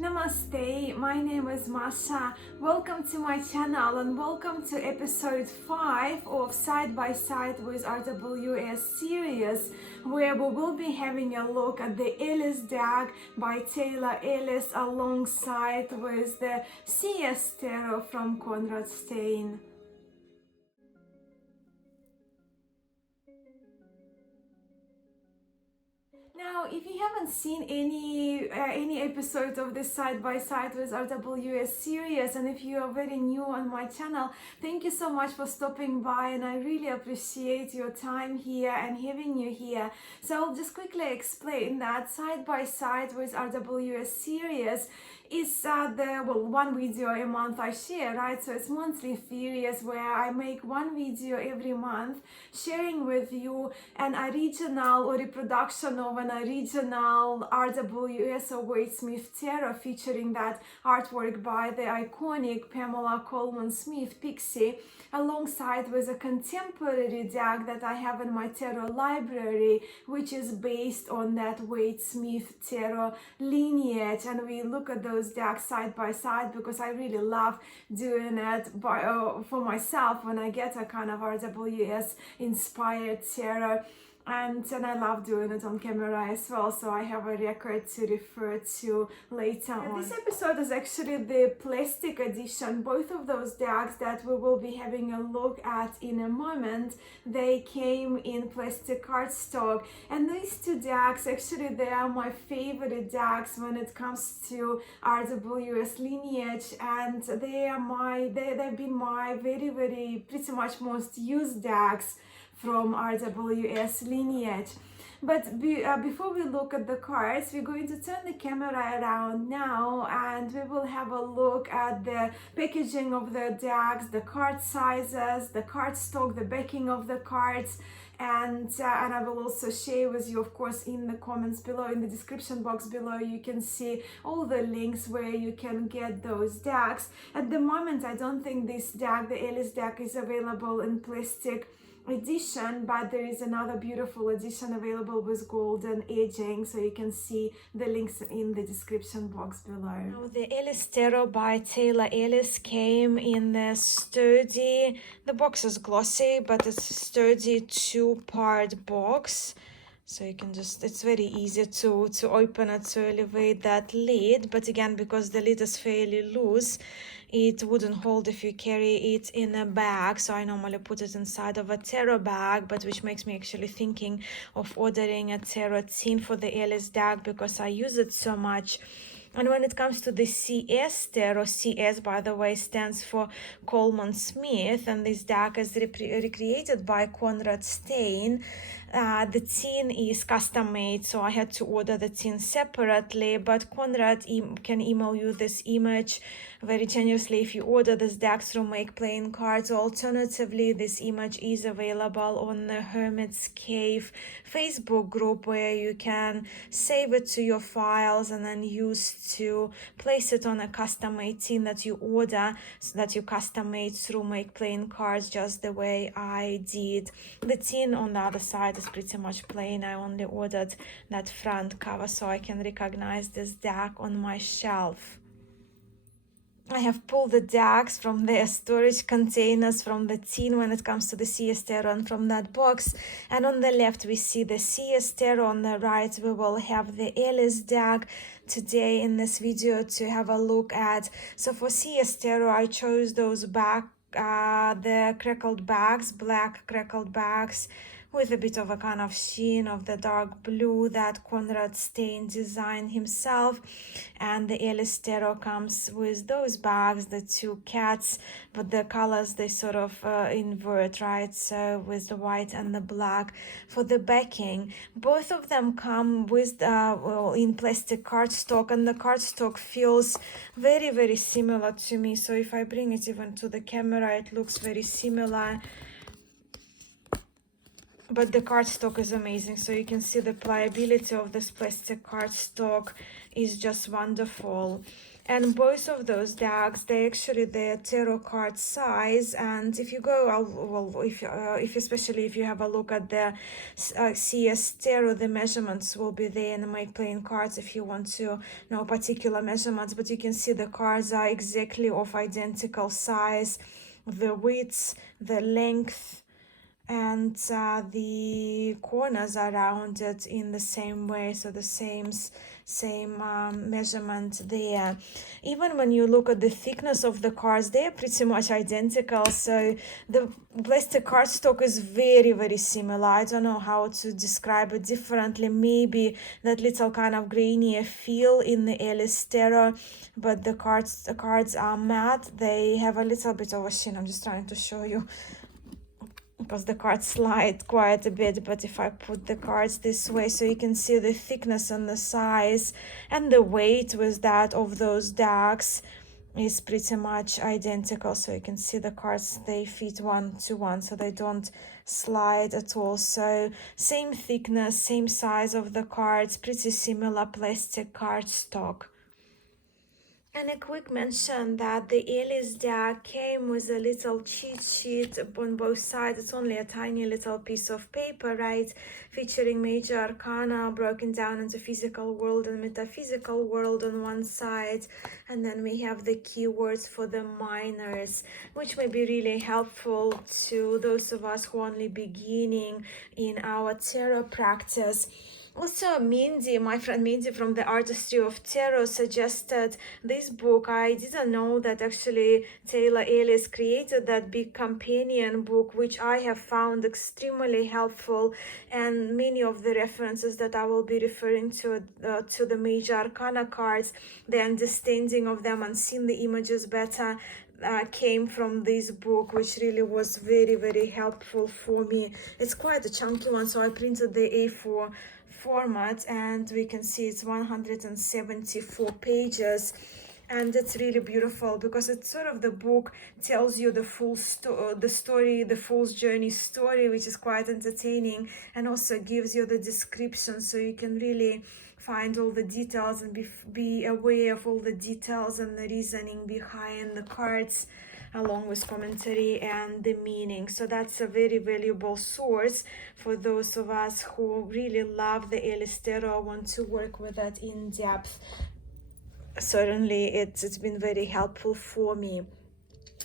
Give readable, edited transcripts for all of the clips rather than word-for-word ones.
Namaste, my name is Masha. Welcome to my channel and welcome to episode 5 of Side by Side with RWS Series, where we will be having a look at the Ellis Deck by Taylor Ellis alongside with the C.S.Tarot from Conrad Steyn. Now, if you haven't seen any episode of this Side by Side with RWS series, and if you are very new on my channel, thank you so much for stopping by, and I really appreciate your time here and having you here. So I'll just quickly explain that Side by Side with RWS series is one video a month I share, right? So it's monthly series where I make one video every month sharing with you an original or reproduction of an original RWS or Waite-Smith tarot featuring that artwork by the iconic Pamela Coleman Smith Pixie, alongside with a contemporary deck that I have in my tarot library, which is based on that Waite-Smith tarot lineage. And we look at those decks side by side because I really love doing it for myself when I get a kind of RWS inspired tarot. And I love doing it on camera as well, so I have a record to refer to later on. This episode is actually the plastic edition. Both of those decks that we will be having a look at in a moment, they came in plastic cardstock. And these two decks, actually, they are my favorite decks when it comes to RWS lineage, and they've been my very pretty much most used decks from RWS lineage. But before we look at the cards, we're going to turn the camera around now and we will have a look at the packaging of the decks, the card sizes, the cardstock, the backing of the cards, and I will also share with you, of course, in the comments below, in the description box below, you can see all the links where you can get those decks. At the moment, I don't think this deck, the Ellis deck, is available in plastic edition, but there is another beautiful edition available with golden edging, so you can see the links in the description box below. Now, the Ellis Tarot by Taylor Ellis came in the sturdy, the box is glossy, but it's sturdy 2-part box. So you can just, it's very easy to open it, to elevate that lid. But again, because the lid is fairly loose, it wouldn't hold if you carry it in a bag. So I normally put it inside of a tarot bag, but which makes me actually thinking of ordering a tarot tin for the Ellis deck because I use it so much. And when it comes to the C.S.Tarot, CS, by the way, stands for Coleman Smith, and this deck is recreated by Conrad Steyn. The tin is custom made, so I had to order the tin separately, but Conrad can email you this image very generously if you order this deck through Make Playing Cards. Alternatively, this image is available on the Hermit's Cave Facebook group, where you can save it to your files and then use to place it on a custom made tin that you order, so that you custom made through Make Playing Cards, just the way I did. The tin on the other side is pretty much plain. I only ordered that front cover so I can recognize this deck on my shelf. I have pulled the decks from their storage containers from the tin when it comes to the C.S.Tarot and from that box. And on the left we see the C.S.Tarot, on the right we will have the Ellis deck today in this video to have a look at. So for C.S.Tarot, I chose those the crackled bags, black crackled bags, with a bit of a kind of sheen of the dark blue that Conrad Steyn designed himself. And the Ellis Tarot comes with those bags, the two cats, but the colors, they sort of invert, right? So with the white and the black for the backing. Both of them come with in plastic cardstock, and the cardstock feels very similar to me. So if I bring it even to the camera, it looks very similar. but the cardstock is amazing. So you can see the pliability of this plastic cardstock is just wonderful. And both of those decks, they actually the tarot card size. And if you go, well, if especially if you have a look at the C.S.Tarot, the measurements will be there in the My Playing Cards if you want to know particular measurements. But you can see the cards are exactly of identical size, the width, the length, and the corners are rounded in the same way, so the same measurement there. Even when you look at the thickness of the cards, they are pretty much identical. So the plastic cardstock is very, very similar. I don't know how to describe it differently. Maybe that little kind of grainier feel in the Ellis Tarot, but the cards are matte. They have a little bit of a sheen. I'm just trying to show you, because the cards slide quite a bit, but if I put the cards this way, so you can see the thickness and the size and the weight with that of those decks is pretty much identical. So you can see the cards, they fit 1 to 1, so they don't slide at all. So same thickness, same size of the cards, pretty similar plastic cardstock. And a quick mention that the Ellis Deck came with a little cheat sheet on both sides. It's only a tiny little piece of paper, right? Featuring major arcana broken down into physical world and metaphysical world on one side. And then we have the keywords for the minors, which may be really helpful to those of us who are only beginning in our tarot practice. Also, Mindy, my friend Mindy from the Artistry of Tarot, suggested this book. I didn't know that actually Taylor Ellis created that big companion book, which I have found extremely helpful. And many of the references that I will be referring to the major arcana cards, the understanding of them and seeing the images better, came from this book, which really was very, very helpful for me. It's quite a chunky one, so I printed the A4 format, and we can see it's 174 pages, and it's really beautiful because it's sort of, the book tells you the full story, the fool's journey story, which is quite entertaining, and also gives you the description, so you can really find all the details and be aware of all the details and the reasoning behind the cards, along with commentary and the meaning. So that's a very valuable source for those of us who really love the Ellis Tarot, want to work with that in depth. Certainly it's been very helpful for me.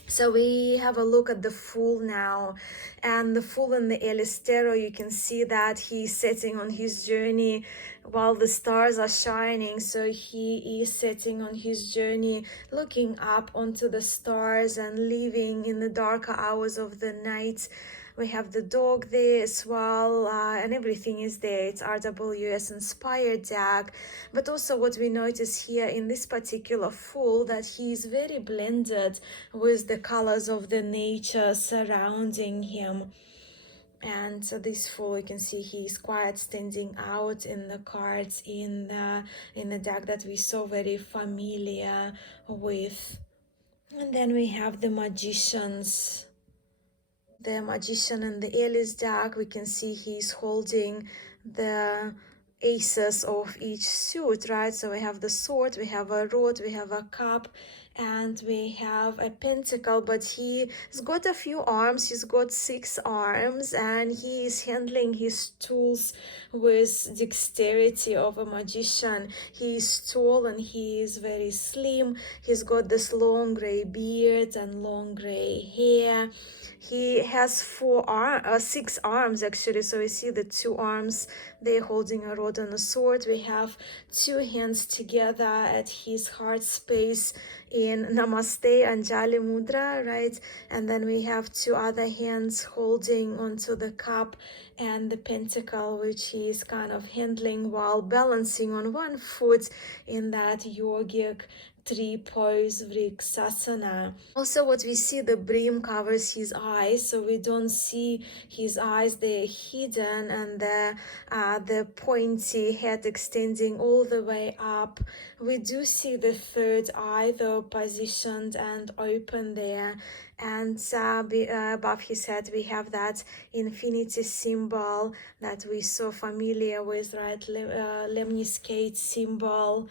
So we have a look at the Fool now, and the Fool in the Ellis Tarot, you can see that he's setting on his journey while the stars are shining. So he is setting on his journey, looking up onto the stars and living in the darker hours of the night. We have the dog there as well, and everything is there. It's RWS inspired deck. But also what we notice here in this particular Fool, that he is very blended with the colors of the nature surrounding him. And so this Fool, you can see he's quite standing out in the cards in the deck that we so very familiar with. And then we have the Magicians. The Magician in the Ellis deck, we can see he's holding the aces of each suit, right? So we have the sword, we have a rod, we have a cup, and we have a pentacle, but he's got a few arms. He's got 6 arms, and he is handling his tools with dexterity of a magician. He is tall and he is very slim. He's got this long gray beard and long gray hair. He has 6 arms actually. So we see the 2 arms, they're holding a rod and a sword. We have 2 hands together at his heart space in Namaste Anjali Mudra, right? And then we have 2 other hands holding onto the cup and the pentacle, which he is kind of handling while balancing on one foot in that yogic tree pose, Vriksasana. Also, what we see, the brim covers his eyes, so we don't see his eyes, they're hidden, and the pointy head extending all the way up. We do see the third eye, though, positioned and open there. And above his head, we have that infinity symbol that we so familiar with, right? Lemniscate symbol.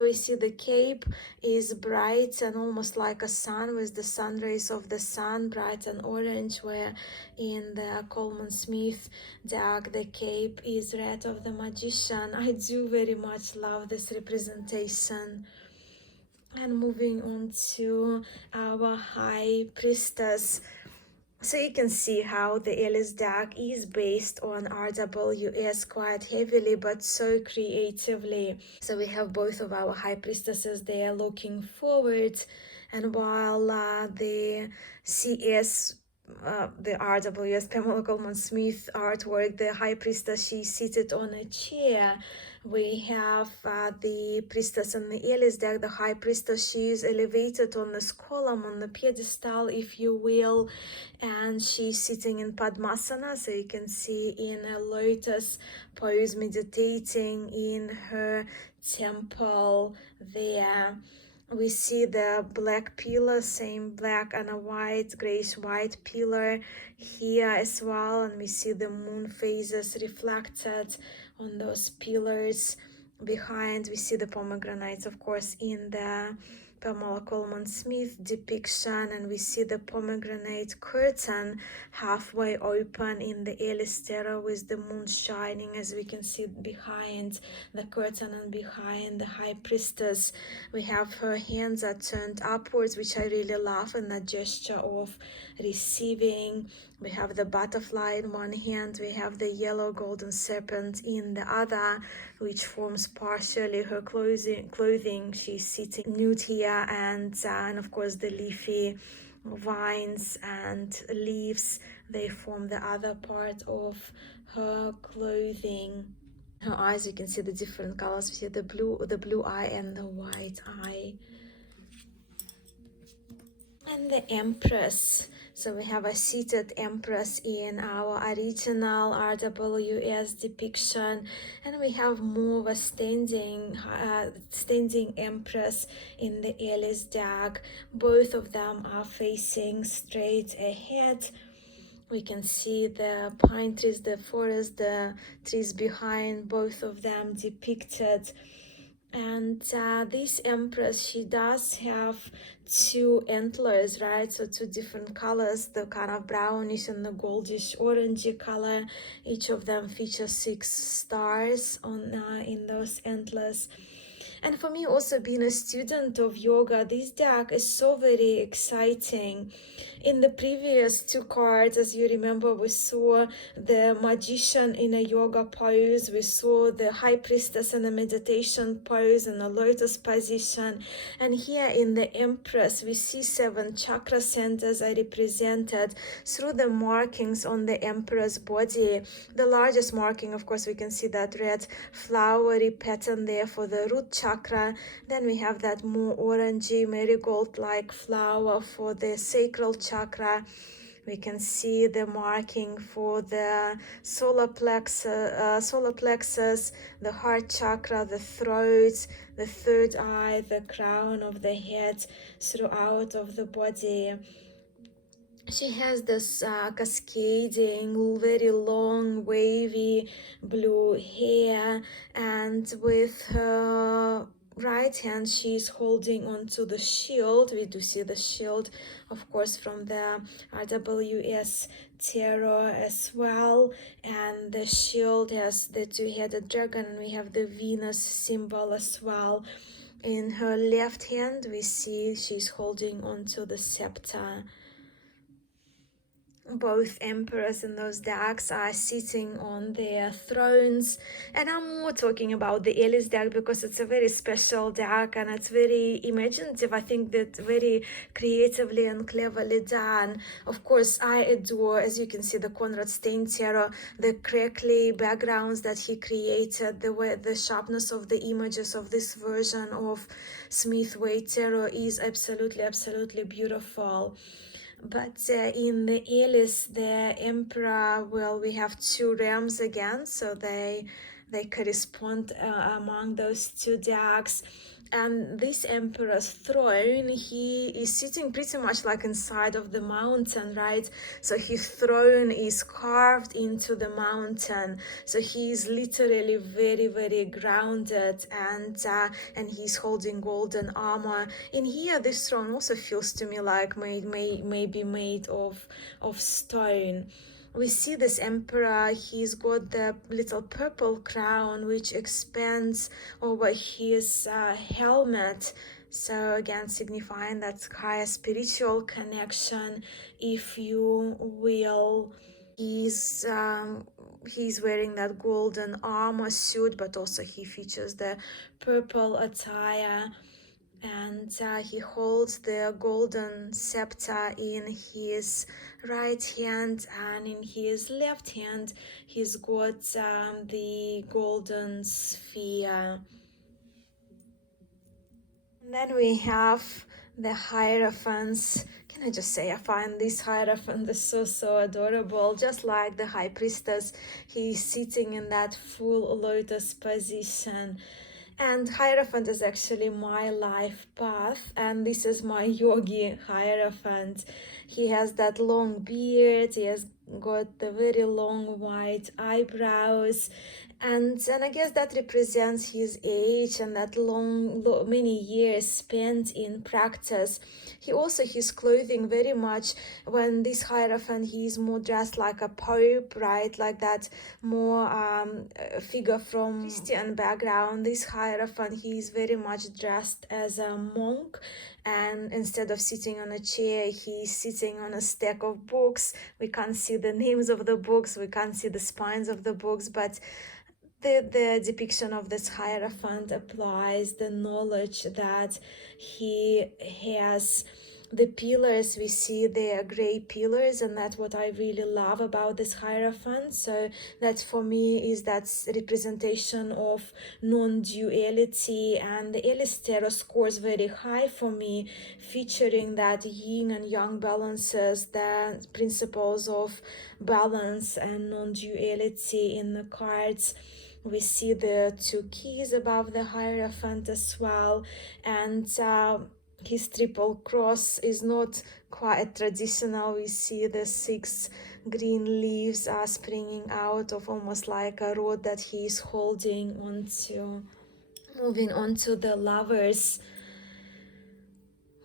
We see the cape is bright and almost like a sun, with the sun rays of the sun, bright and orange, where in the Coleman Smith deck the cape is red of the magician. I do very much love this representation. And moving on to our high priestess. So you can see how the Ellis deck is based on RWS quite heavily, but so creatively. So we have both of our high priestesses there looking forward, and while the CS the RWS Pamela Coleman Smith artwork, the high priestess, she's seated on a chair. We have the priestess in the Ellis deck, the high priestess, she is elevated on this column, on the pedestal, if you will, and she's sitting in Padmasana, so you can see in a lotus pose, meditating in her temple there. We see the black pillar, same black and a white, grayish white pillar here as well, and we see the moon phases reflected on those pillars. Behind we see the pomegranates, of course, in the Pamela Coleman Smith depiction, and we see the pomegranate curtain halfway open in the Ellis Tarot with the moon shining, as we can see behind the curtain and behind the high priestess. We have her hands are turned upwards, which I really love, and a gesture of receiving. We have the butterfly in one hand, we have the yellow golden serpent in the other, which forms partially her clothing. She's sitting nude here, and of course the leafy vines and leaves, they form the other part of her clothing. Her eyes, you can see the different colors. We see the blue eye and the white eye. And the Empress. So we have a seated Empress in our original RWS depiction, and we have more of a standing Empress in the Ellis deck. Both of them are facing straight ahead. We can see the pine trees, the forest, the trees behind, both of them depicted. And this Empress, she does have two antlers, right? So two different colors, the kind of brownish and the goldish orangey color. Each of them features 6 stars on in those antlers. And for me, also being a student of yoga, this deck is so very exciting. In the previous 2 cards, as you remember, we saw the magician in a yoga pose, we saw the high priestess in a meditation pose and a lotus position, and here in the Empress we see 7 chakra centers are represented through the markings on the Emperor's body. The largest marking, of course, we can see that red flowery pattern there for the root chakra. Then we have that more orangey marigold like flower for the sacral chakra. We can see the marking for the solar plexus, the heart chakra, the throat, the third eye, the crown of the head, throughout of the body. She has this cascading, very long, wavy blue hair, and with her right hand she's holding onto the shield. We do see the shield, of course, from the RWS Tarot as well, and the shield has the 2-headed dragon, and we have the Venus symbol as well. In her left hand we see she's holding onto the scepter. Both emperors in those decks are sitting on their thrones, and I'm more talking about the Ellis deck because it's a very special deck and it's very imaginative. I think that very creatively and cleverly done. Of course, I adore, as you can see, the Conrad Steyn tarot, the crackly backgrounds that he created, the way, the sharpness of the images of this version of Smith Way tarot is absolutely beautiful. But in the Ellis, the emperor, well, we have two realms again, so they correspond among those two decks. And this emperor's throne, he is sitting pretty much like inside of the mountain, right? So his throne is carved into the mountain, so he is literally very grounded, and he's holding golden armor. In here, this throne also feels to me like maybe made of stone. We see this emperor, he's got the little purple crown which expands over his helmet, so again signifying that higher spiritual connection, if you will. He's wearing that golden armor suit, but also he features the purple attire, and he holds the golden scepter in his right hand, and in his left hand he's got the golden sphere. And then we have the Hierophants. Can I just say, I find this Hierophant is so adorable, just like the High Priestess. He's sitting in that full lotus position. And Hierophant is actually my life path, and this is my yogi Hierophant. He has that long beard, he has got the very long white eyebrows, and I guess that represents his age and that many years spent in practice. He also, his clothing very much, when this Hierophant, he is more dressed like a pope, right, like that more figure from Christian background. This Hierophant, he is very much dressed as a monk, and instead of sitting on a chair, he's sitting on a stack of books. We can't see the names of the books, we can't see the spines of the books, but the depiction of this Hierophant applies the knowledge that he has. The pillars, we see they are gray pillars, and that's what I really love about this Hierophant. So that for me is that representation of non-duality, and the Ellis Tarot scores very high for me, featuring that yin and yang balances, the principles of balance and non-duality in the cards. We see the two keys above the Hierophant as well, and his triple cross is not quite traditional. We see the 6 green leaves are springing out of almost like a rod that he is holding onto. Moving on to the lovers.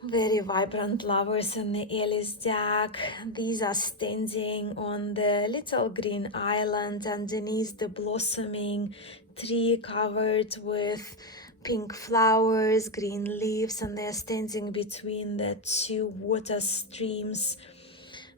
Very vibrant lovers in the Ellis deck. These are standing on the little green island underneath the blossoming tree covered with pink flowers, green leaves, and they're standing between the two water streams.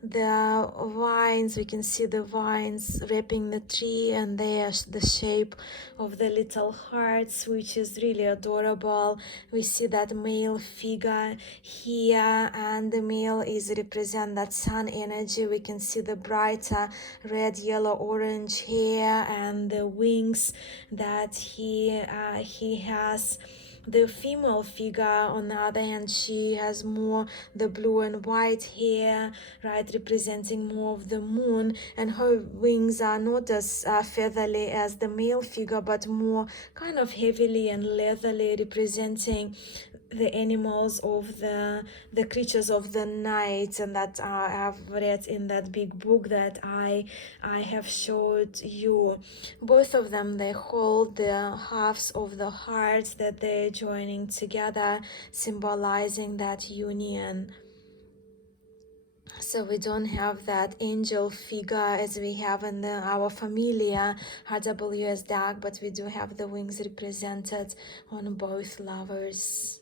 The vines, we can see the vines wrapping the tree, and they are the shape of the little hearts, which is really adorable. We see that male figure here, and the male is represent that sun energy. We can see the brighter red, yellow, orange hair and the wings that he has. The female figure, on the other hand, she has more the blue and white hair, right, representing more of the moon, and her wings are not as feathery as the male figure, but more kind of heavily and leathery, representing the animals of the creatures of the night, and that I've read in that big book that I have showed you. Both of them, they hold the halves of the heart that they're joining together, symbolizing that union. So we don't have that angel figure as we have in our familiar RWS deck, but we do have the wings represented on both lovers.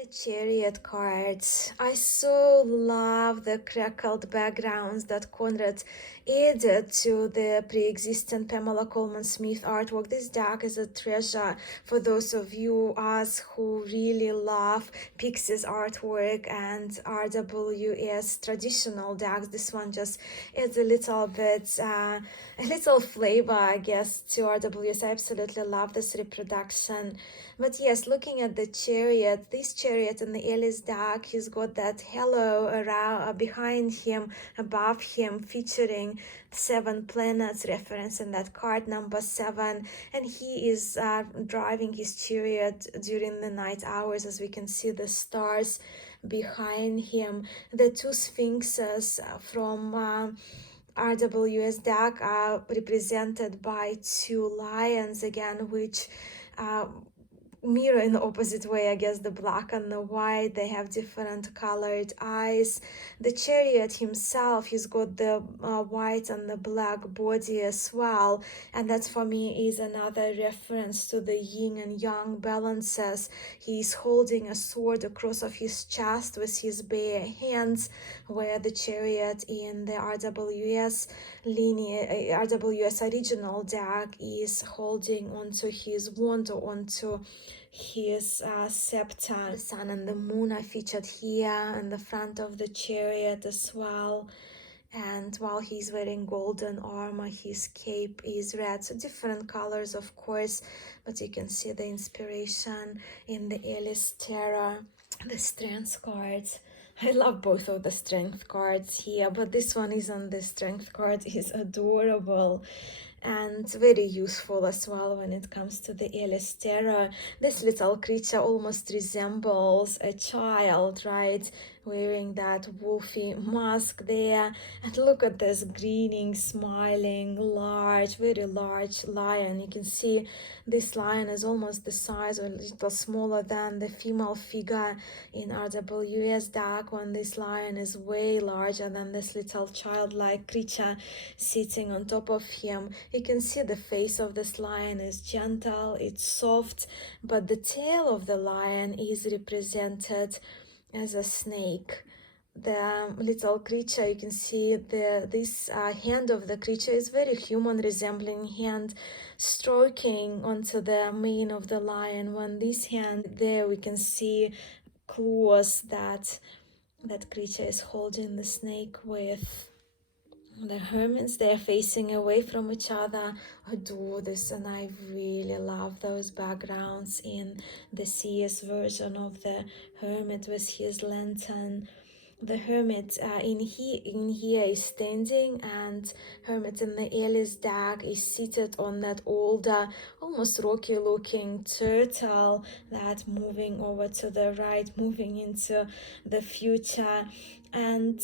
The Chariot cards. I so love the crackled backgrounds that Conrad added to the pre-existing Pamela Coleman Smith artwork. This deck is a treasure for those of you us who really love Pixies artwork and RWS traditional decks. This one just adds a little bit, a little flavor, I guess, to RWS. I absolutely love this reproduction. But yes, looking at the chariot, this chariot in the Ellis Deck, he's got that halo around, behind him, above him, featuring 7 planets, referencing that card number 7. And he is driving his chariot during the night hours, as we can see the stars behind him. The 2 sphinxes from RWS deck are represented by 2 lions again, which mirror in the opposite way, I guess, the black and the white. They have different colored eyes. The chariot himself, he's got the white and the black body as well, and that for me is another reference to the yin and yang balances. He's holding a sword across of his chest with his bare hands, where the chariot in the RWS lineage, RWS original deck is holding onto his wand or onto his scepter. The sun and the moon are featured here in the front of the chariot as well. And while he's wearing golden armor, his cape is red. So different colors, of course, but you can see the inspiration in the Ellis Tarot. The strength cards. I love both of the strength cards here, but this one isn't. The strength card is adorable and very useful as well when it comes to the Ellis Tarot. This little creature almost resembles a child, right? Wearing that wolfy mask there. And look at this grinning, smiling, large, very large lion. You can see this lion is almost the size or a little smaller than the female figure in RWS deck, when this lion is way larger than this little childlike creature sitting on top of him. You can see the face of this lion is gentle, it's soft, but the tail of the lion is represented as a snake. The little creature, you can see this hand of the creature is very human resembling hand, stroking onto the mane of the lion. When this hand there, we can see claws that creature is holding the snake with. The hermits, they're facing away from each other. I adore this, and I really love those backgrounds in the CS version of the hermit with his lantern. The hermit in here is standing, and hermit in the Ellis deck is seated on that older, almost rocky looking turtle that moving over to the right, moving into the future. And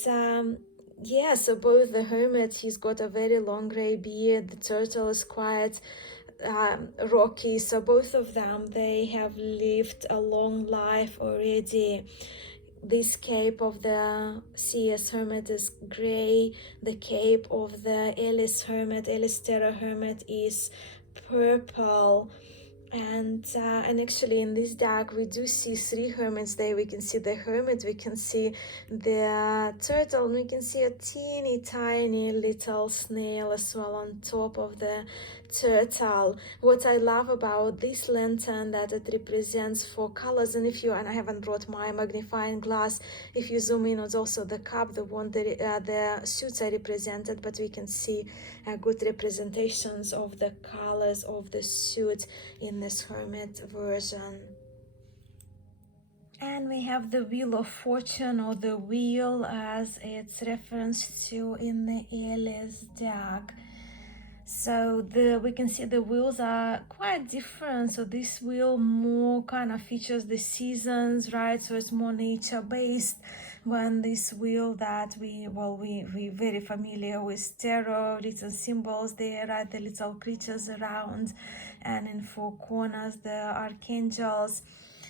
yeah, so both the hermit, he's got a very long gray beard, the turtle is quite rocky, so both of them, they have lived a long life already. This cape of the CS hermit is gray, the cape of the Ellis hermit, Ellis Tarot hermit, is purple. And actually in this deck we do see 3 hermits there. We can see the hermit, we can see the turtle, and we can see a teeny tiny little snail as well on top of the turtle. What I love about this lantern, that it represents 4 colors, and I haven't brought my magnifying glass, if you zoom in, it's also the cup, the one, the suits are represented, but we can see good representations of the colors of the suit in this hermit version. And we have the Wheel of Fortune, or the wheel as it's referenced to in the Ellis deck. So we can see the wheels are quite different. So this wheel more kind of features the seasons, right? So it's more nature based, when this wheel that we very familiar with tarot, written symbols there, right? The little creatures around, and in 4 corners the archangels.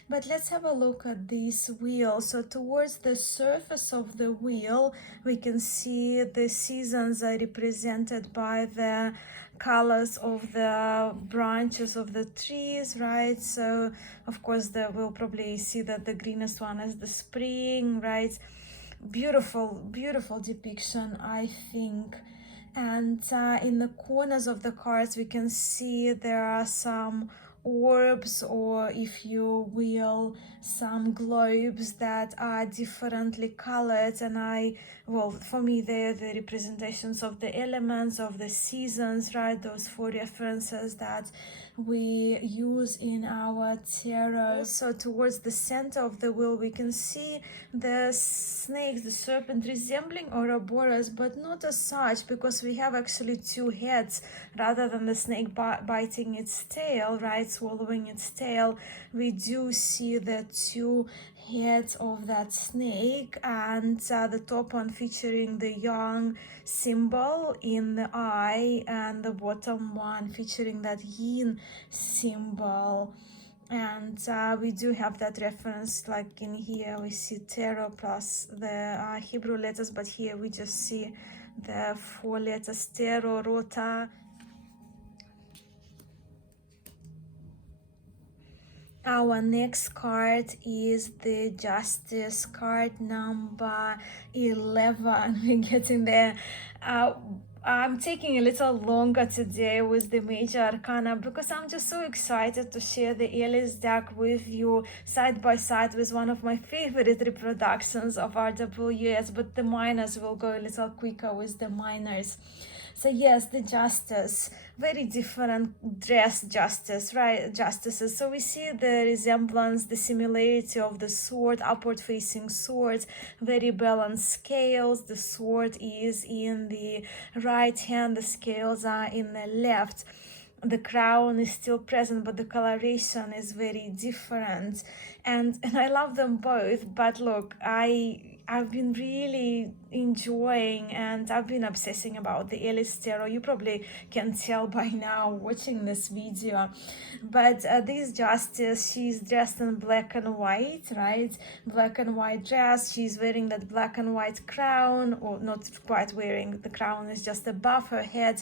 But let's have a look at this wheel. So towards the surface of the wheel, we can see the seasons are represented by the colors of the branches of the trees, right? So of course we'll probably see that the greenest one is the spring, right? Beautiful depiction, I think. And in the corners of the cards we can see there are some orbs, or if you will, some globes that are differently colored. And well, for me they're the representations of the elements, of the seasons, right? Those 4 references that we use in our tarot. So towards the center of the wheel we can see the snake, the serpent, resembling Ouroboros, but not as such, because we have actually 2 heads rather than the snake biting its tail, right, swallowing its tail. We do see the 2 heads of that snake, and the top one featuring the young symbol in the eye, and the bottom one featuring that yin symbol. And we do have that reference, like in here we see tarot plus the Hebrew letters, but here we just see the 4 letters tarot, rota. Our next card is the Justice card, number 11. We're getting there. I'm taking a little longer today with the major arcana because I'm just so excited to share the Ellis deck with you side by side with one of my favorite reproductions of RWS, but the minors will go a little quicker with the minors. So yes, the Justice, very different dress justice, right? Justices. So we see the resemblance, the similarity of the sword, upward facing sword, very balanced scales. The sword is in the right hand, the scales are in the left. The crown is still present, but the coloration is very different, and I love them both. But look, I've been really enjoying, and I've been obsessing about the Ellis Tarot. You probably can tell by now watching this video, but this Justice, she's dressed in black and white, right? Black and white dress. She's wearing that black and white crown, or not quite wearing the crown, is just above her head,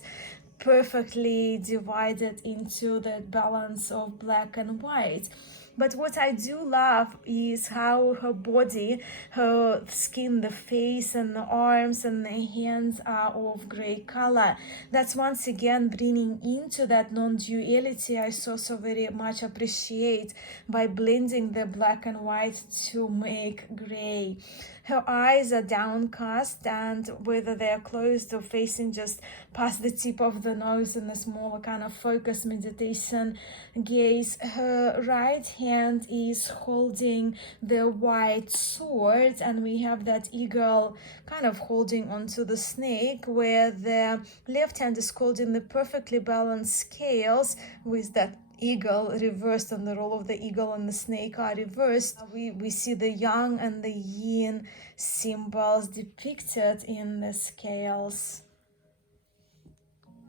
perfectly divided into that balance of black and white. But what I do love is how her body, her skin, the face and the arms and the hands are of gray color. That's once again bringing into that non-duality I so very much appreciate by blending the black and white to make gray. Her eyes are downcast, and whether they're closed or facing just past the tip of the nose in a small kind of focus meditation gaze, her right hand is holding the white sword, and we have that eagle kind of holding onto the snake, where the left hand is holding the perfectly balanced scales with that eagle reversed, and the role of the eagle and the snake are reversed. We see the yang and the yin symbols depicted in the scales.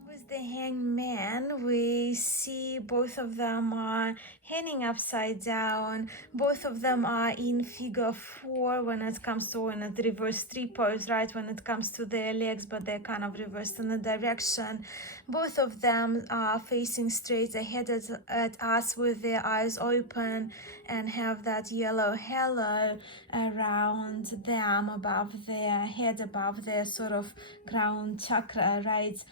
With the hangman, we see both of them are hanging upside down. Both of them are in figure 4 when it comes to in a reverse 3 pose, right? When it comes to their legs, but they're kind of reversed in a direction. Both of them are facing straight ahead at us with their eyes open and have that yellow halo around them, above their head, above their sort of crown chakra, right?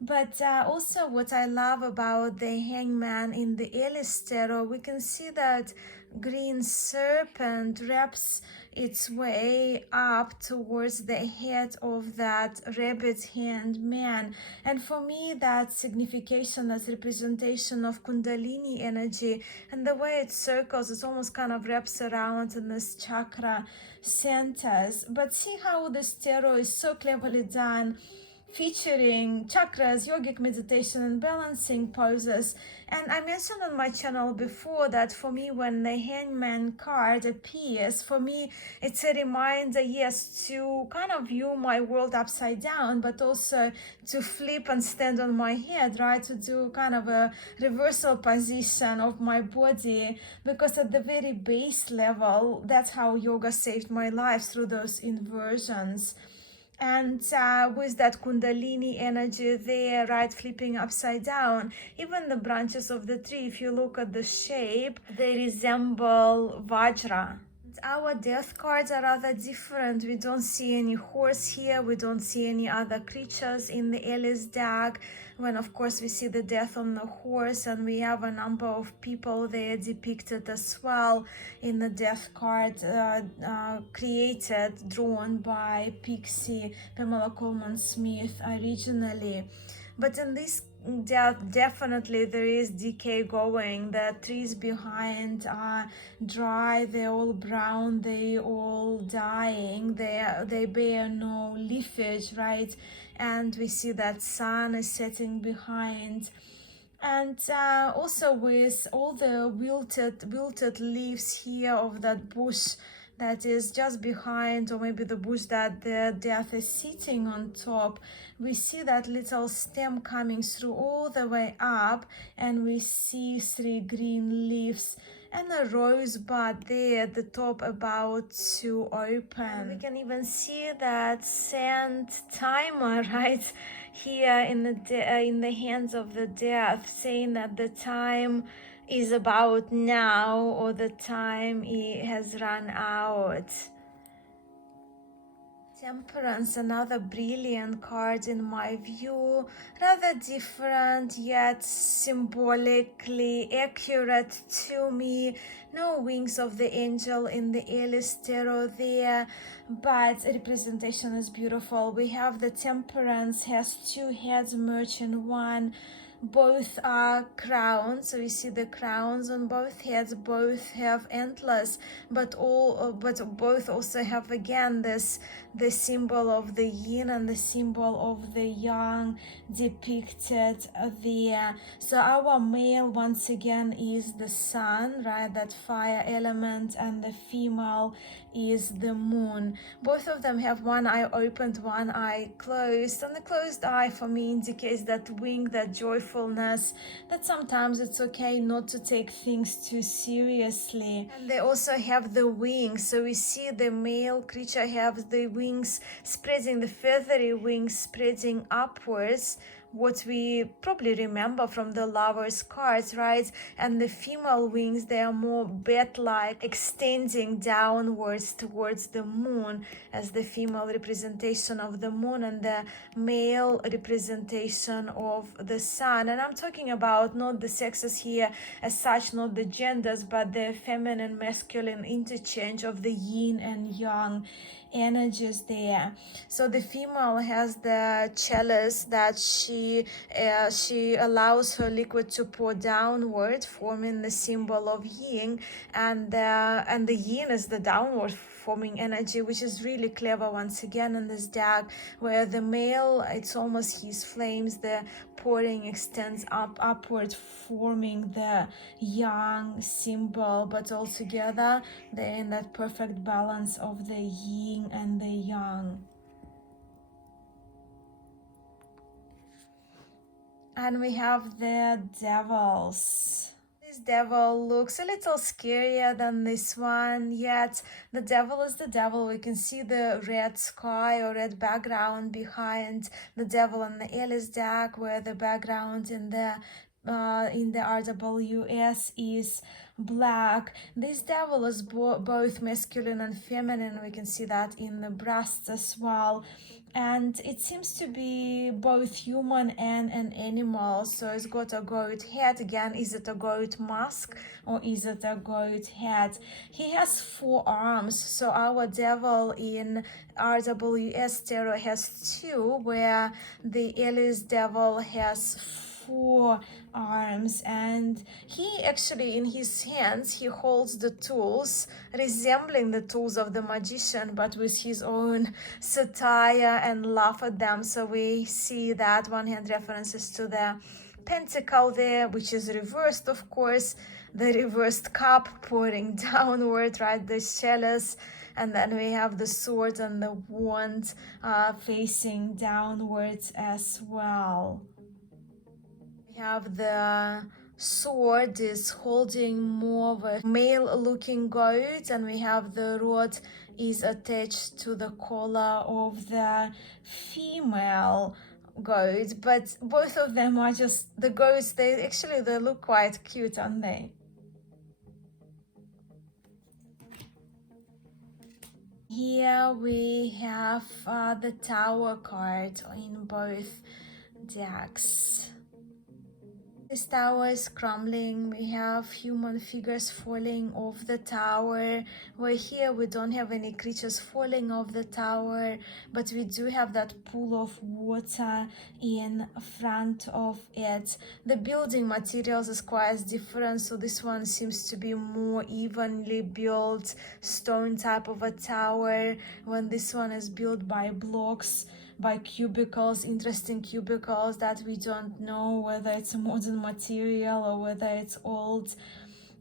But also what I love about the hangman in the Ellis Tarot, we can see that green serpent wraps its way up towards the head of that rabbit hand man. And for me, that signification as representation of Kundalini energy, and the way it circles, it almost kind of wraps around in this chakra centers. But see how this tarot is so cleverly done, featuring chakras, yogic meditation, and balancing poses. And I mentioned on my channel before that for me, when the hangman card appears, for me it's a reminder, yes, to kind of view my world upside down, but also to flip and stand on my head, right? To do kind of a reversal position of my body, because at the very base level, that's how yoga saved my life, through those inversions. And with that kundalini energy there, right, flipping upside down, even the branches of the tree, if you look at the shape, they resemble Vajra. Our death cards are rather different. We don't see any horse here. We don't see any other creatures in the Ellis deck. When, of course, we see the death on the horse, and we have a number of people there depicted as well in the death card drawn by Pixie Pamela Coleman Smith originally. But in this definitely there is decay going. The trees behind are dry, they're all brown, they all dying, they bear no leafage, right? And we see that sun is setting behind. And also with all the wilted leaves here of that bush that is just behind, or maybe the bush that the death is sitting on top, we see that little stem coming through all the way up, and we see 3 green leaves and a rosebud there at the top about to open. And we can even see that sand timer right here in the hands of the death, saying that the time is about now, or the time has run out. Temperance, another brilliant card in my view, rather different yet symbolically accurate to me. No wings of the angel in the Ellis Tarot there, but representation is beautiful. We have the Temperance has 2 heads merged in one. Both are crowns, so we see the crowns on both heads. Both have antlers, but both also have again the symbol of the yin and the symbol of the yang depicted there. So our male once again is the sun, right, that fire element, and the female is the moon. Both of them have one eye opened, one eye closed, and the closed eye for me indicates that wing, that joyfulness, that sometimes it's okay not to take things too seriously. And they also have the wings, so we see the male creature have the wings spreading, the feathery wings spreading upwards, what we probably remember from the Lovers cards, right? And the female wings, they are more bat-like, extending downwards towards the moon as the female representation of the moon, and the male representation of the sun. And I'm talking about not the sexes here as such, not the genders, but the feminine masculine interchange of the yin and yang energies there. So the female has the chalice that she allows her liquid to pour downward, forming the symbol of yin, and the yin is the downward forming energy, which is really clever once again in this deck, where the male, it's almost his flames, the pouring extends upward, forming the yang symbol, but altogether they're in that perfect balance of the yin and the yang. And we have the devils. This devil looks a little scarier than this one, yet the devil is the devil. We can see the red sky or red background behind the devil in the Ellis deck, where the background in the RWS is black. This devil is both masculine and feminine. We can see that in the breasts as well. And it seems to be both human and an animal. So it's got a goat head. Again, is it a goat mask or is it a goat head? He has 4 arms. So our devil in RWS Tarot has 2, where the Ellis devil has 4 arms, and he actually, in his hands, he holds the tools resembling the tools of the magician, but with his own satire and laugh at them. So we see that one hand references to the pentacle there, which is reversed, of course, the reversed cup pouring downward, right, the chalice. And then we have the sword and the wand facing downwards as well. We have the sword is holding more of a male looking goat, and we have the rod is attached to the collar of the female goat, but both of them are just the goats. They look quite cute, aren't they? Here we have the Tower card in both decks. This tower is crumbling. We have human figures falling off the tower. Where here we don't have any creatures falling off the tower, but we do have that pool of water in front of it. The building materials is quite different, so this one seems to be more evenly built stone type of a tower, when this one is built by blocks, by cubicles, interesting cubicles that we don't know whether it's a modern material or whether it's old.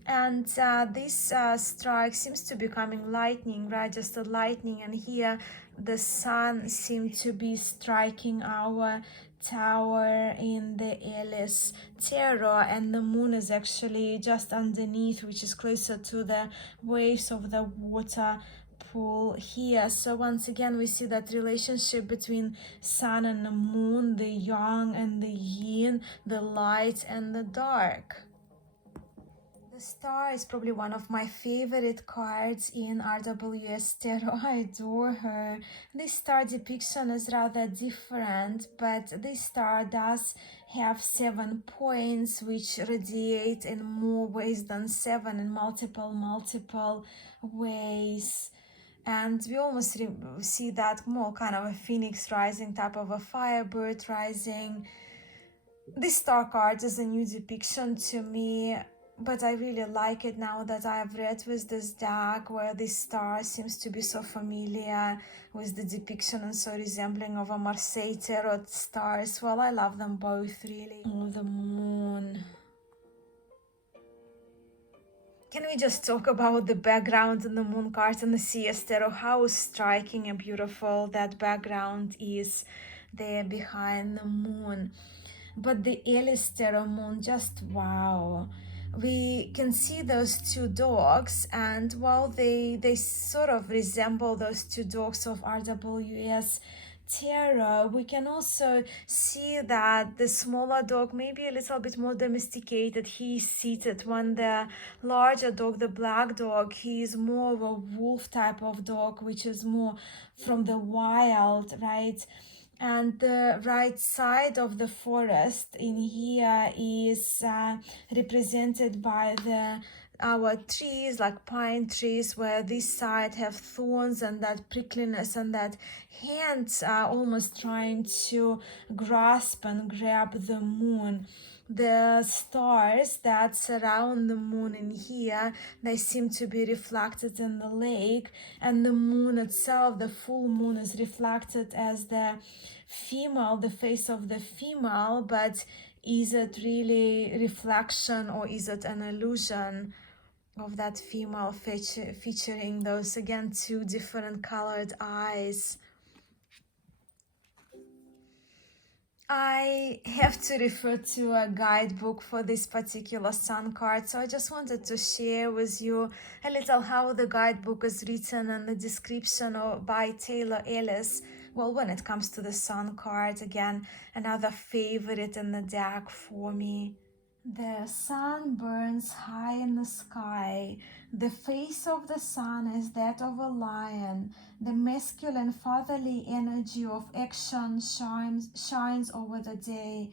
And this strike seems to be coming lightning, right? Just a lightning, and here the sun seems to be striking our tower in the Ellis Tarot, and the moon is actually just underneath, which is closer to the waves of the water pool here. So once again we see that relationship between sun and the moon, the yang and the yin, the light and the dark. The star is probably one of my favorite cards in RWS Tarot. I adore her. This star depiction is rather different, but this star does have 7 points which radiate in more ways than 7, in multiple ways. And we almost see that more kind of a phoenix rising type of a firebird rising. This star card is a new depiction to me, but I really like it now that I have read with this deck, where this star seems to be so familiar with the depiction and so resembling of a Marseille tarot stars. Well, I love them both really. Oh, the moon. Can we just talk about the background in the moon cards and the C.S.Tarot? How striking and beautiful that background is there behind the moon. But the Ellis Tarot moon, just wow. We can see those two dogs, and while they sort of resemble those two dogs of RWS Tarot, we can also see that the smaller dog may be a little bit more domesticated. He's seated, when the larger dog, the black dog, he is more of a wolf type of dog, which is more from the wild, right? And the right side of the forest in here is represented by our trees, like pine trees, where this side have thorns and that prickliness, and that hands are almost trying to grasp and grab the moon. The stars that surround the moon in here, they seem to be reflected in the lake, and the moon itself, the full moon, is reflected as the female, the face of the female. But is it really reflection, or is it an illusion of that female featuring those, again, 2 different colored eyes? I have to refer to a guidebook for this particular sun card, so I just wanted to share with you a little how the guidebook is written and the description by Taylor Ellis. Well, when it comes to the sun card, again, another favorite in the deck for me. The sun burns high in the sky. The face of the sun is that of a lion. The masculine fatherly energy of action shines over the day.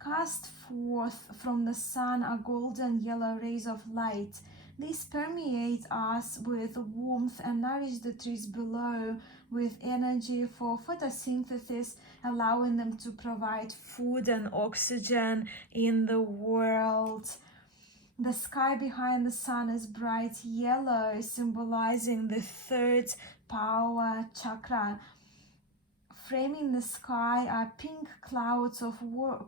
Cast forth from the sun are golden yellow rays of light. These permeate us with warmth and nourish the trees below with energy for photosynthesis, allowing them to provide food and oxygen in the world. The sky behind the sun is bright yellow, symbolizing the 3rd power chakra. Framing the sky are pink clouds of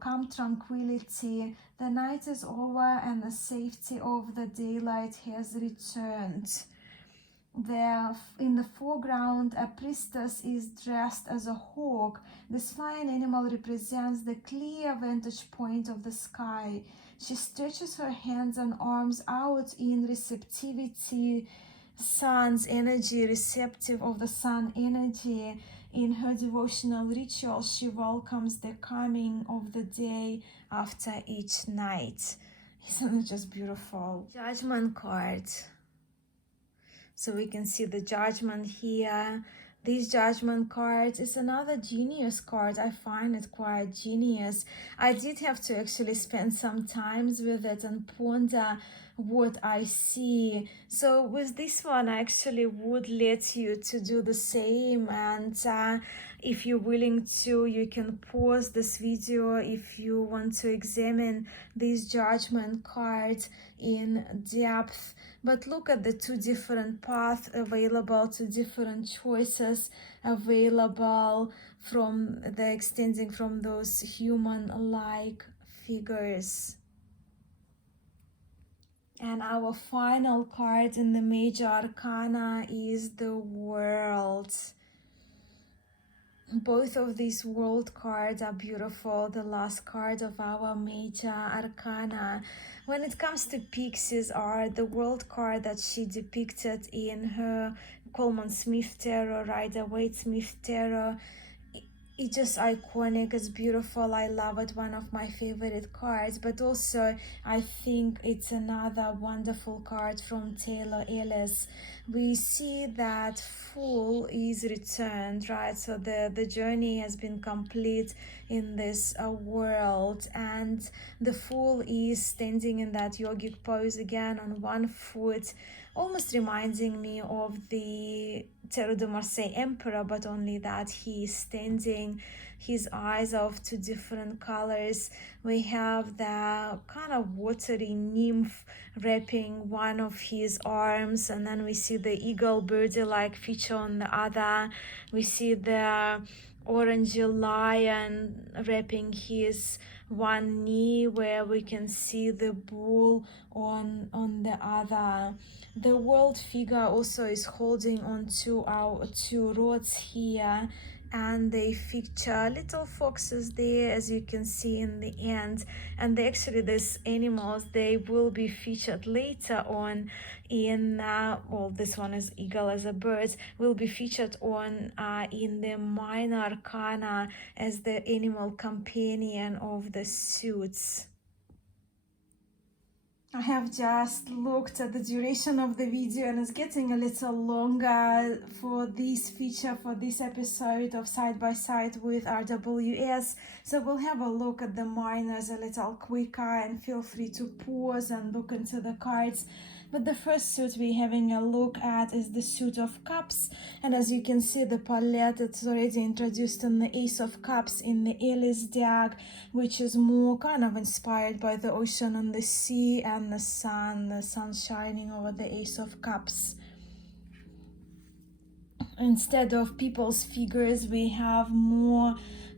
calm tranquility. The night is over and the safety of the daylight has returned. In the foreground, a priestess is dressed as a hawk. This flying animal represents the clear vantage point of the sky. She stretches her hands and arms out in receptivity, sun's energy, receptive of the sun energy. In her devotional ritual, she welcomes the coming of the day after each night. Isn't it just beautiful? Judgment card. So we can see the judgment here. This judgment card is another genius card. I find it quite genius. I did have to actually spend some times with it and ponder what I see. So with this one, I actually would let you to do the same, and if you're willing to, you can pause this video if you want to examine this judgment card in depth. But look at the two different paths available, two different choices available from the extending from those human-like figures. And our final card in the major arcana is the World. Both of these world cards are beautiful. The last card of our major arcana. When it comes to pixies, are the world card that she depicted in her Coleman Smith Tarot, Rider-Waite-Smith Tarot. It's just iconic, it's beautiful, I love it, one of my favorite cards. But also I think it's another wonderful card from Taylor Ellis. We see that Fool is returned, right? So the journey has been complete in this world, and the Fool is standing in that yogic pose again on one foot, almost reminding me of the Tarot de Marseille Emperor, but only that he is standing, his eyes are of two different colors. We have the kind of watery nymph wrapping one of his arms, and then we see the eagle birdie-like feature on the other. We see the orangey lion wrapping his one knee, where we can see the bull on the other. The world figure also is holding on to our two rods here, and they feature little foxes there, as you can see in the end. And actually these animals, they will be featured later on in well, this one is eagle as a bird, will be featured on in the minor arcana as the animal companion of the suits. I have just looked at the duration of the video, and it's getting a little longer for this feature, for this episode of Side by Side with RWS. So we'll have a look at the minors a little quicker, and feel free to pause and look into the cards. But the first suit we're having a look at is the Suit of Cups. And as you can see, the palette that's already introduced in the Ace of Cups in the Ellis Deck, which is more kind of inspired by the ocean and the sea and the sun shining over the Ace of Cups. Instead of people's figures, we have more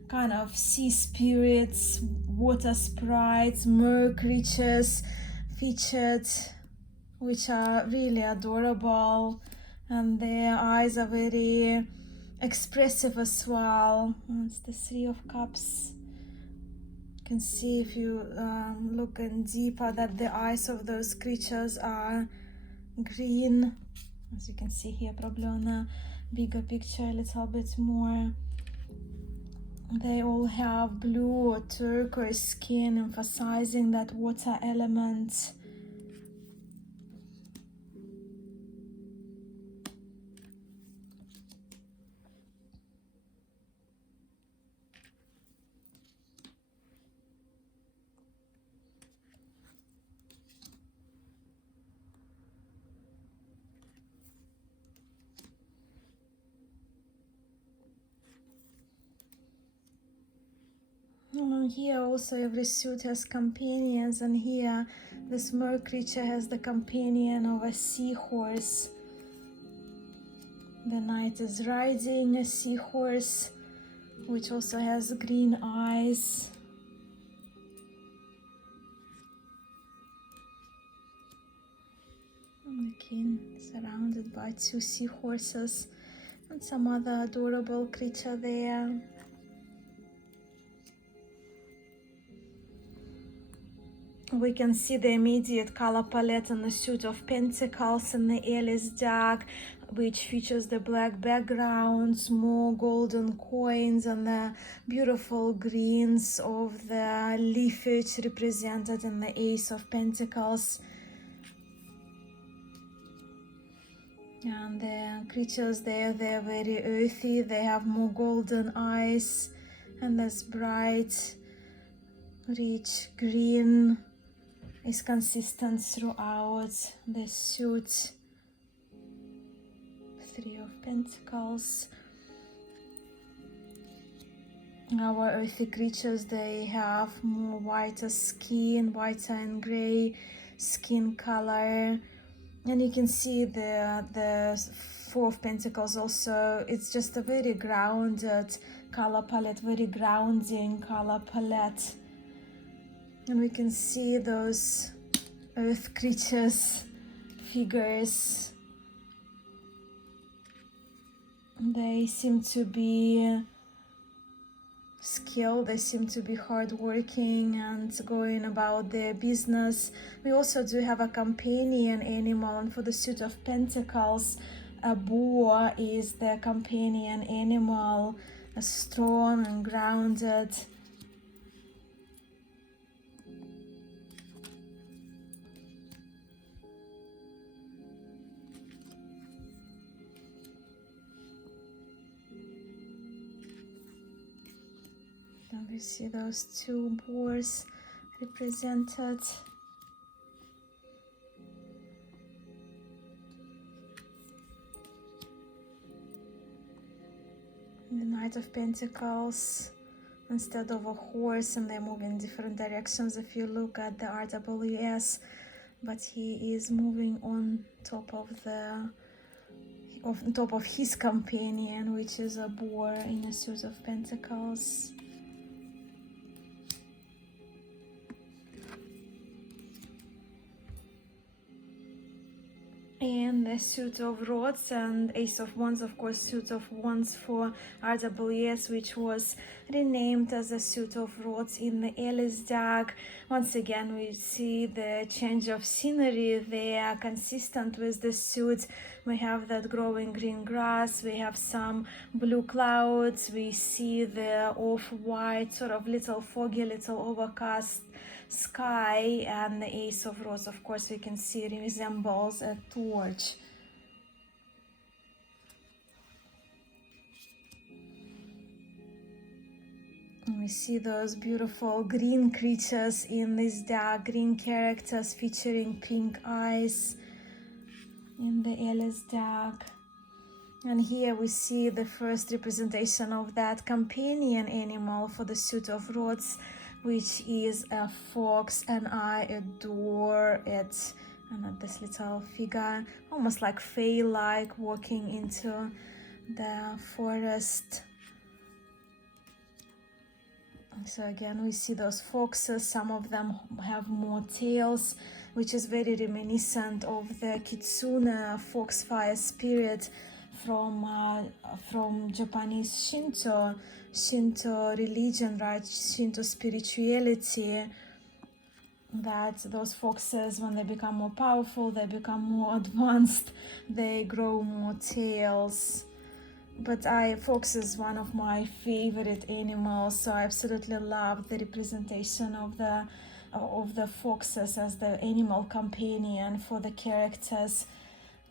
kind of sea spirits, water sprites, mer creatures featured, which are really adorable, and their eyes are very expressive as well. It's the Three of Cups. You can see if you look in deeper that the eyes of those creatures are green, as you can see here, probably on a bigger picture a little bit more. They all have blue or turquoise skin, emphasizing that water element. Here also every suit has companions, and here this mer creature has the companion of a seahorse. The knight is riding a seahorse, which also has green eyes. And the king surrounded by two seahorses and some other adorable creature there. We can see the immediate color palette on the suit of pentacles in the Ellis deck, which features the black backgrounds, more golden coins, and the beautiful greens of the leafage represented in the Ace of Pentacles. And the creatures there, they're very earthy, they have more golden eyes, and this bright, rich green is consistent throughout the suit. Three of Pentacles. Our earthy creatures, they have more whiter skin, whiter and gray skin color. And you can see the Four of Pentacles also. It's just a very grounded color palette, very grounding color palette. And we can see those earth creatures, figures. They seem to be skilled, they seem to be hardworking and going about their business. We also do have a companion animal, and for the suit of Pentacles, a boar is the companion animal, strong and grounded. And we see those two boars represented. The Knight of Pentacles instead of a horse, and they move in different directions if you look at the RWS, but he is moving on top of his companion, which is a boar in a suit of Pentacles. And the suit of rods and Ace of Wands, of course, suit of Wands for RWS, which was renamed as a suit of rods in the Ellis deck. Once again, we see the change of scenery there, consistent with the suit. We have that growing green grass, we have some blue clouds, we see the off-white, sort of little foggy, little overcast sky, and the Ace of Rods, of course, we can see resembles a torch. And we see those beautiful green creatures in this deck, green characters featuring pink eyes in the Ellis deck. And here we see the first representation of that companion animal for the suit of rods, which is a fox, and I adore it. And this little figure, almost like fae-like, walking into the forest. So again, we see those foxes. Some of them have more tails, which is very reminiscent of the kitsune, fox fire spirit from Japanese Shinto religion, right? Shinto spirituality. That those foxes, when they become more powerful, they become more advanced, they grow more tails. But fox is one of my favorite animals, so I absolutely love the representation of the foxes as the animal companion for the characters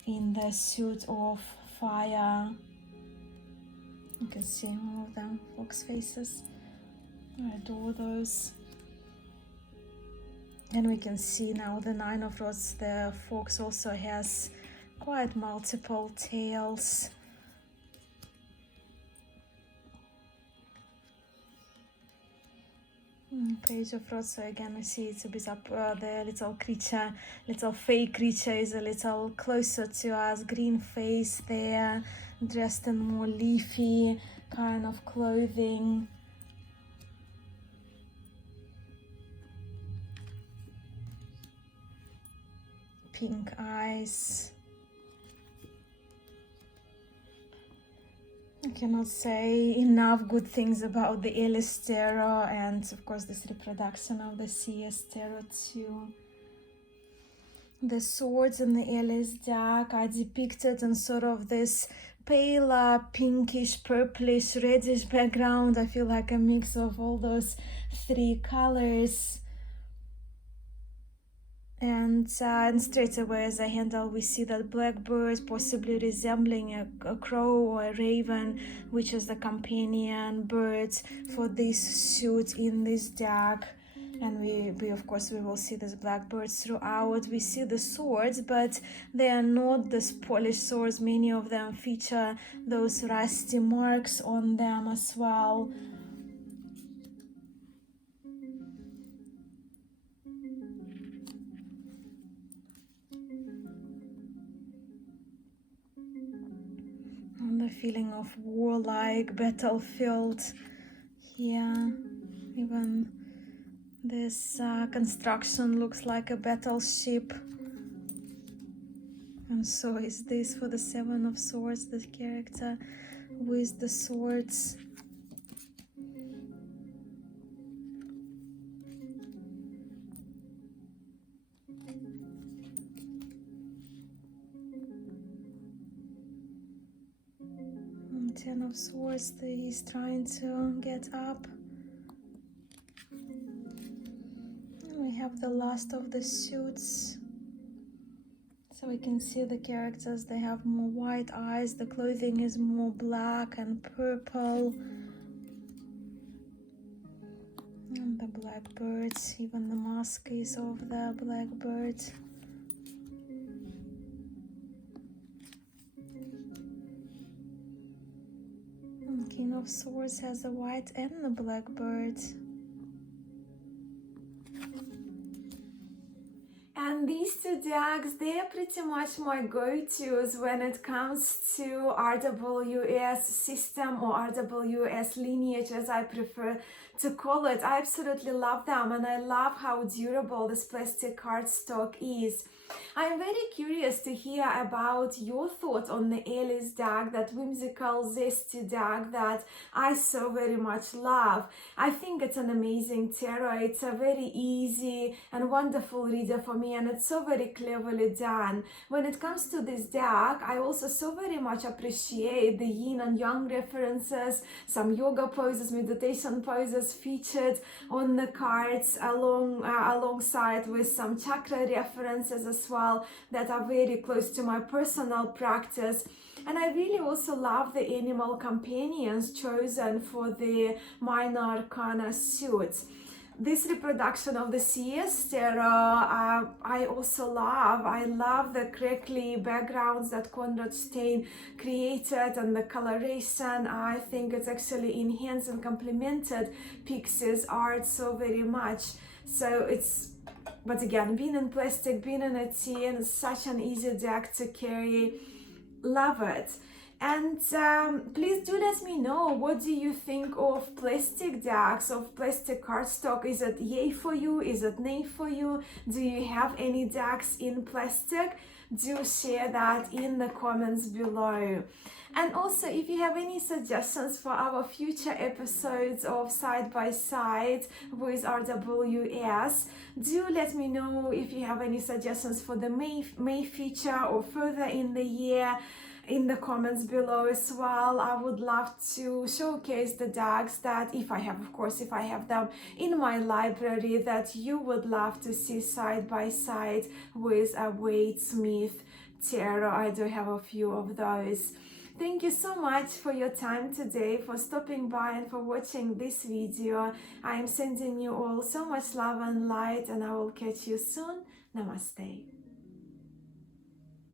in the suit of fire. You can see all of them fox faces. I adore those. And we can see now the Nine of Rods, the fox also has quite multiple tails. Page of Rods, so again we see it's a bit up, the little creature, little fey creature is a little closer to us, green face there, dressed in more leafy kind of clothing. Pink eyes. cannot say enough good things about the Ellis Tarot, and of course this reproduction of the C.S.Tarot too. The swords in the Ellis deck are depicted in sort of this paler, pinkish, purplish, reddish background. I feel like a mix of all those three colors. And straight away as I handle, we see that blackbird, possibly resembling a crow or a raven, which is the companion bird for this suit in this deck. And we of course we will see these blackbirds throughout. We see the swords, but they are not these polished swords. Many of them feature those rusty marks on them as well. And the feeling of warlike battlefield here. Even this construction looks like a battleship. And so is this for the Seven of Swords, the character with the swords. And Ten of Swords, he's trying to get up. And we have the last of the suits. So we can see the characters, they have more white eyes, the clothing is more black and purple. And the blackbirds, even the mask is of the blackbird. And King of Swords has the white and the blackbird. And these two decks, they are pretty much my go-tos when it comes to RWS system or RWS lineage, as I prefer to call it. I absolutely love them, and I love how durable this plastic cardstock is. I'm very curious to hear about your thoughts on the Ellis deck, that whimsical, zesty deck that I so very much love. I think it's an amazing tarot. It's a very easy and wonderful reader for me, and it's so very cleverly done. When it comes to this deck, I also so very much appreciate the yin and yang references, some yoga poses, meditation poses featured on the cards alongside with some chakra references as well that are very close to my personal practice. And I really also love the animal companions chosen for the minor arcana suits. This reproduction of the C.S.Tarot, I also love. I love the crackly backgrounds that Conrad Steyn created and the coloration. I think it's actually enhanced and complemented Pixie's art so very much. So but again, being in plastic, being in a tin, it's such an easy deck to carry. Love it. And please do let me know, what do you think of plastic decks, of plastic cardstock? Is it yay for you? Is it nay for you? Do you have any decks in plastic? Do share that in the comments below. And also, if you have any suggestions for our future episodes of Side by Side with RWS, do let me know if you have any suggestions for the May feature or further in the year in the comments below as well. I would love to showcase the decks that, if I have them in my library, that you would love to see side by side with a Wade Smith tarot. I do have a few of those. Thank you so much for your time today, for stopping by and for watching this video. I am sending you all so much love and light, and I will catch you soon. Namaste.